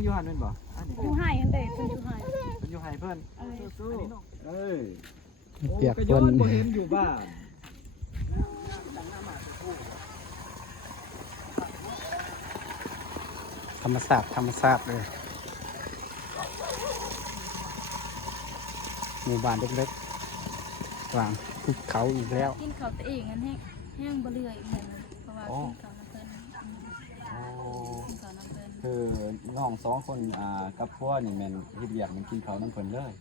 ยังอยู่หันเป็นบ่อันนี้ อยู่ให้อันเด็กเพิ่นอยู่ให้ เป็นอยู่ไห้เพิ่นสู้ๆเอ้ย เปียก ก็ ฝ ย้อน น บ่เห็นอยู่บ้าน ธรรมศาสตร์เลยหมู่บ้านเล็กๆวางภูเขาอีกแล้ว กินข้าวตัวเองอันแห้งบ่เลื่อยเหมือนเพราะว่ากินข้าวน้ำเพิ่นกินข้าวน้ำเพิ่น คือน้อง2คนกับพ่อนี่แม่นเฮ็ดเวียกมันกินข้าวน้ำเพิ่นเลย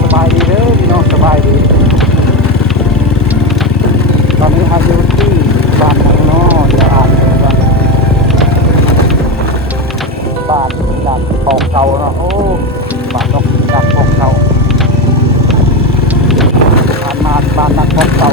สบายดีเด้อพี่น้องสบายดี ตอนนี้อายุที่บ้านของน้องจะอ่านเลยว่าบ้านจากปอกเก่าเนาะโอ้บ้านนกจากปอกเก่าผ่านมาบ้านจากปอกเก่า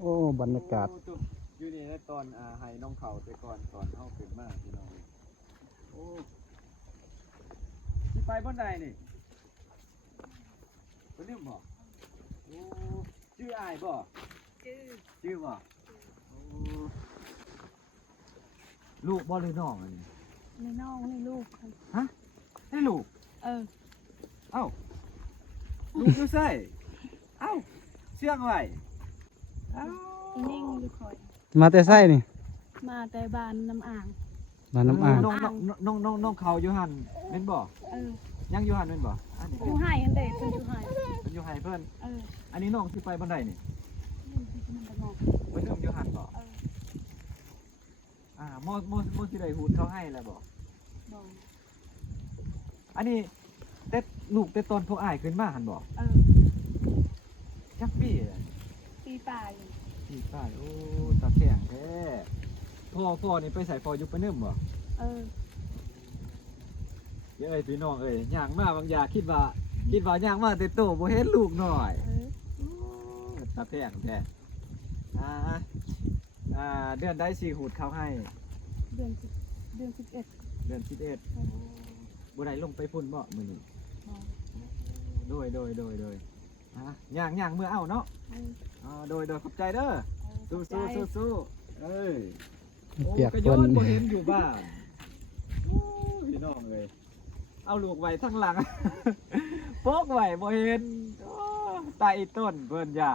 โอ้บรรยากาศ อยู่นี่ตอนให้น้องเขาแต่ก่อนตอนเอาขึ้นมาพี่น้องโอ้สิไปบ่ได้นี่บ่ลืมบ่โอ้ชื่ออ้ายบ่ชื่อบ่โอ้ลูกบ่หรือน้องอันนี้ ในน้องในลูกค่ะ ฮะให้ลูก เออ เอ้าลูกอยู่ไสเอ้าเชื่องไว้เอ้า อีนิ่งอยู่คอย มาแต่ไส้นี่ มาแต่บ้านน้ำอ่าง มาน้ำอ่าง น้องเขาอยู่หันแม่นบ่ เออ ยังอยู่หันแม่นบ่อันนี้ อยู่ให้อันเด็กเพิ่นอยู่ให้ เป็นอยู่ไห้เพิ่น เออ อันนี้น้องสิไปบันไดนี่ นี่คือมันบอก เพิ่นเริ่มอยู่หันบ่ เออ มอสิได้หูดเขาให้แล้วบ่ บอก อันนี้แต่ลูกแต่ตอนพวกอ้ายขึ้นมาหันบ่ เออ จักปีอะ ปีป่าอยู่ ปีป้ายโอ้ตาแข็งแท้พ่อนี่ไปใส่พ่ออยู่ปะเนิ่มบ่ เออ เอ้ยพี่น้องเอ้ยย่างมาบางอย่างคิดว่าย่างมาแต่โตบ่เห็นลูกหน่อย เออ ตาแข็งแท้อ่าเดือนใดสิหูดเขาให้ เดือน11 เดือน11บ่ได้ลงไปพุ่นบ่มื้อนี้ บอก โดยย่างเมื่อเอ้าเนาะ เออ โดยขอบใจเด้อ เออ สู้เอ้ยโอ้ เปียก ก็ ฝ ย้อน น บ่เห็นอยู่บ้านโอ้ยพี่น้องเอ้ยเอาลูกไว้ทั้งหลัง โป๊กไว้บ่เห็นโอ้ตายอีต้นเพิ่นอย่า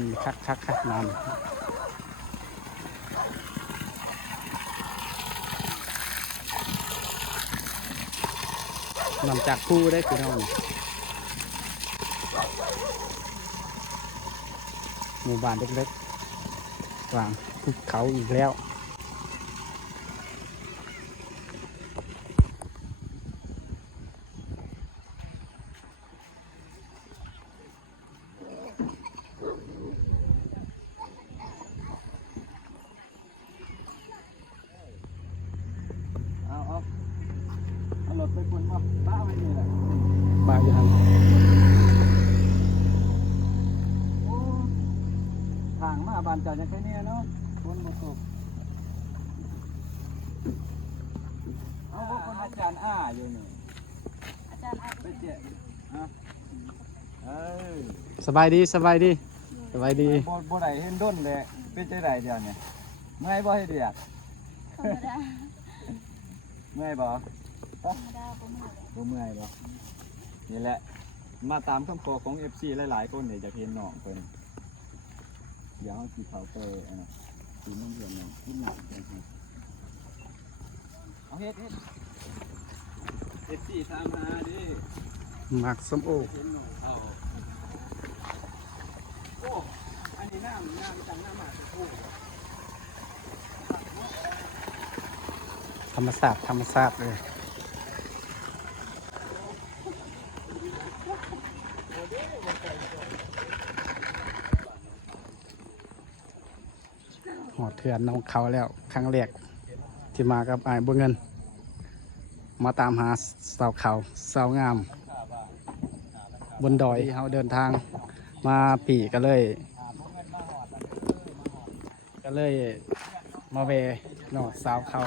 ำนี่คักน้ำนำจากผู้ได้พี่น้องหมู่บ้านเล็กๆกลางภูเขาอีกแล้วเอารถไปคนมาป้าไว้นี่แหละ บ้านอยู่ทาง โอ้ทางมาบ้านเจ้าจะแค่นี้เนาะคนบ่ตกเอาพวกคนอาจารย์อ้าอยู่นี่ อาจารย์อาจ ไป จะ เจ๊ฮะเอ้ย สบายดีบ่ได้เห็นด้นเลยเป็นจังไดเดี๋ยวนี้เมื่อยบ่ให้เดียด ธรรมดา เมื่อยบ่ ธรรมดาบ่เหนื่อย บ่เมื่อยบ่นี่แหละมาตามคำขอของ FC หลายๆคนเนี่ยจะเห็นน้องเพิ่นเดี๋ยวเขาสิเข้าไปอันนั้นสิมันเรียนหยังกินหยังจังซี่เอาเฮ็ด FC ถามหาดิ มักส้มโอ เห็นน้องเขาโอ้อันนี้น้ำจังน้ำหมาจะพูด ธรรมศาสตร์เลยหอดเถื่อนน้องเขาแล้วครั้งแรกที่มากับไอ้ายบัวเงิน มาตามหาสาวเขาสาวงาม บนดอยที่เขาเดินทางมาปีก็เลยมาเวน้องสาวเขา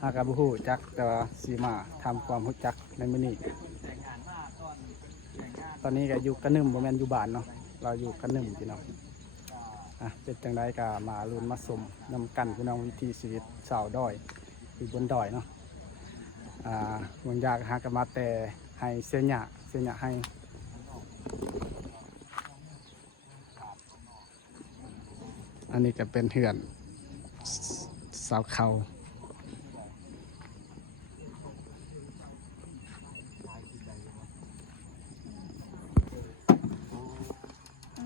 หากับบุหูจักแต่ว่าสีมาทำความรู้จักในมื้อนี้ตอนนี้ก็อยู่กระนึ่มบ่แม่นอยู่บ้านเนาะเราอยู่กระนึ่มพี่น้องเป็นจังไดก็มาลุ้นมาสมนำกันพี่น้องวิถีชีวิตสาวดอยอยู่บนดอยเนาะบางอยากหากันมาแต่ให้เสียหยาให้อันนี้ก็เป็นเหือนสาวเขา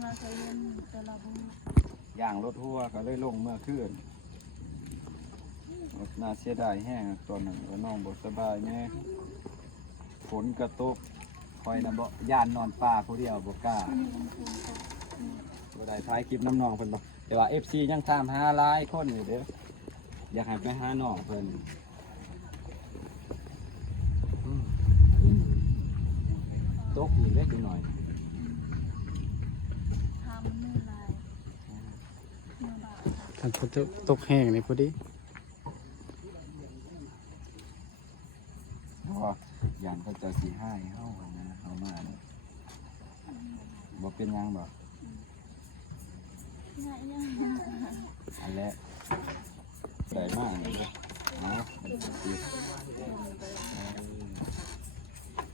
เราเคยเรียนแต่เราบ่ ย่างรถทัวร์ก็เลยลงเมื่อคืนน่าเสียดายแห้งตอนนั้นก็น้องบ่สบายแน่ฝนกระตกคอยนะบ่ย่านนอนป่าผู้เดียวบ่กล้าบ่ได้ถ่ายคลิปน้ำน้องเพิ่นบ่แต่ว่า FC ยังถามหาหลายคนอยู่เด้ออยากให้ไปหาน้องเพิ่นตกอีกเล็กน้อย ทำมันเหนื่อยหลายเหนื่อยบาด คันฝนตกแห้งนี่พอดี เพราะว่ายานเขาจะสิให้เฮานะเฮามาเนี่ยบ่เป็นหยังบ่ ง่ายยัง อันแรกได้มากเลย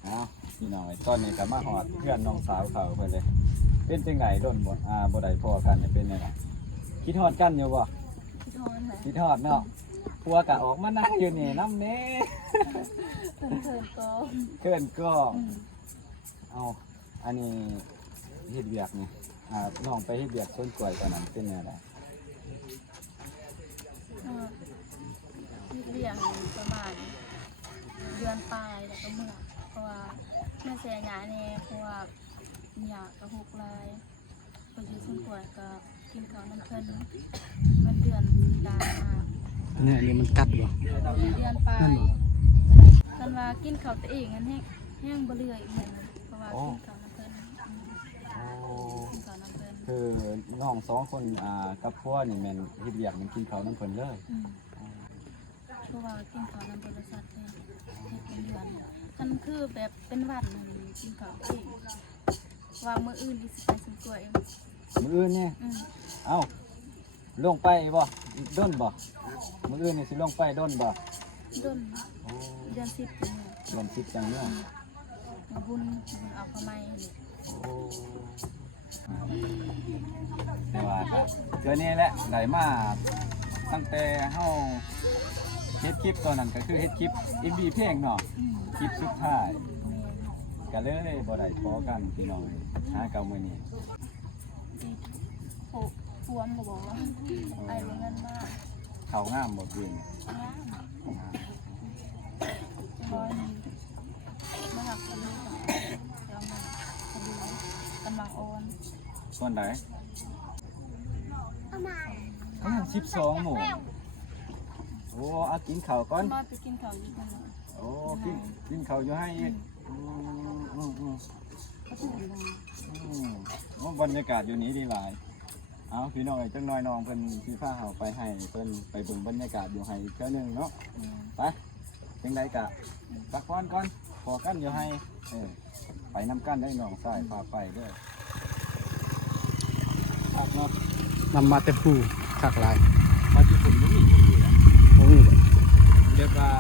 เอาพี่น้อยตอนนี้ก็มาหอดเพื่อนน้องสาวเขาเพิ่นเลยเป็นจังไงโดนบ่บ่ได้พอกันเนี่ยเป็นจังไงคิดฮอดกันอยู่บ่ ที่ทอนแหละ คิดฮอดเนาะพัวก็ออกมานั่งอยู่นี่นำแน่ เพิ่นก็ เกินกล้องเอาอันนี้เฮ็ดเวียกนี่น้องไปเฮ็ดเวียกสวนกล้วยตอนนั้นเป็นแนวใด เรียงประมาณเดือนปลายแล้วก็เมื่อเพราะว่าแม่เสียหยาเนี่ยเพราะว่าหยากระหกลายไปอยู่สวนกล้วยก็กินข้าวน้ำเพิ่นมันเดือนดามา เนี่ยอันนี้มันกัดบ่ เดือนปลายคันว่ากินข้าวตัวเองอันแห้งบ่เลื่อยเหมือนเพราะว่ากินข้าวน้ำเพิ่นกินข้าวน้ำเพิ่น คือน้องสองคนกับพ่อนี่แม่นเฮ็ดเวียกมันกินข้าวน้ำเพิ่นเลย เพราะว่ากินข้าวน้ำบริษัทเลยให้เป็นเดือนคันคือแบบเป็นวันกินข้าวเองว่ามื้ออื่นดิสิไปสวนกล้วย มื้ออื่นนี่เอ้าลงไปบ่ด้นบ่มื้ออื่นนี่สิลงไปด้นบ่ ต้นเดือน10ปีเนี่ย ลมคิดจังเนาะ บุญเอาเข้ามาให้นี่ โอ้ แต่ว่าครับเดี๋ยวนี้แหละได้มาตั้งแต่เฮาเฮ็ดคลิปตอนนั้นก็คือเฮ็ดคลิป MV เพลงเนาะคลิปสุดท้ายก็เลยบ่ได้พอกันพี่น้องหาเก่ามื้อนี้ โอ้พวมก็บอกว่าไอ้เงินมาก เขางามบ่พี่ ร้อยนึงไม่หักกันเลยเดี๋ยวมันจะดูกำลังโอน ส่วนใดก็ยัง12โมงโอ้เอากินข้าวก่อน มาไปกินข้าวอยู่กันเลย โอ้กินข้าวอยู่ให้อีกโอ้บรรยากาศอยู่นี้ดีหลายเอาพี่น้องจังน้อยน้องเพิ่นสิพาเฮาไปให้เพิ่นไปเบิ่งบรรยากาศอยู่ให้อีกเทื่อนึงเนาะไปจังไดกะพักผ่อนก่อนพอกันอยู่ให้ไปนำกันได้น้องสายพาไปเด้อครับเนาะ นำมาแต่ผู้คักหลาย มาที่ผมบ่มี บ่มีบ่ เรียกว่า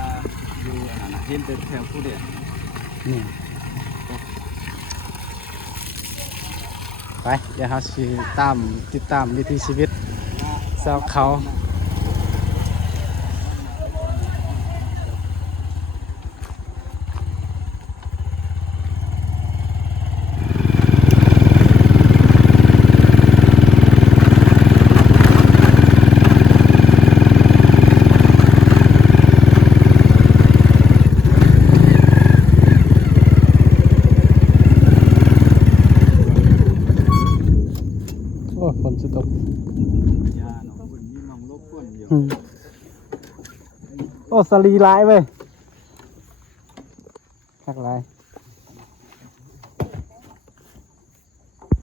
อยู่อันนั้นน่ะเห็นแต่แถวผู้เดียว นี่ไปเดี๋ยวเราสิติดตามวิถีชีวิตชาวเขาโอ้ฝนสิตก ยาน้องเพิ่นมีน้องรบกวนอยู่ โอ้สลีร้ายเว้ยคักหลาย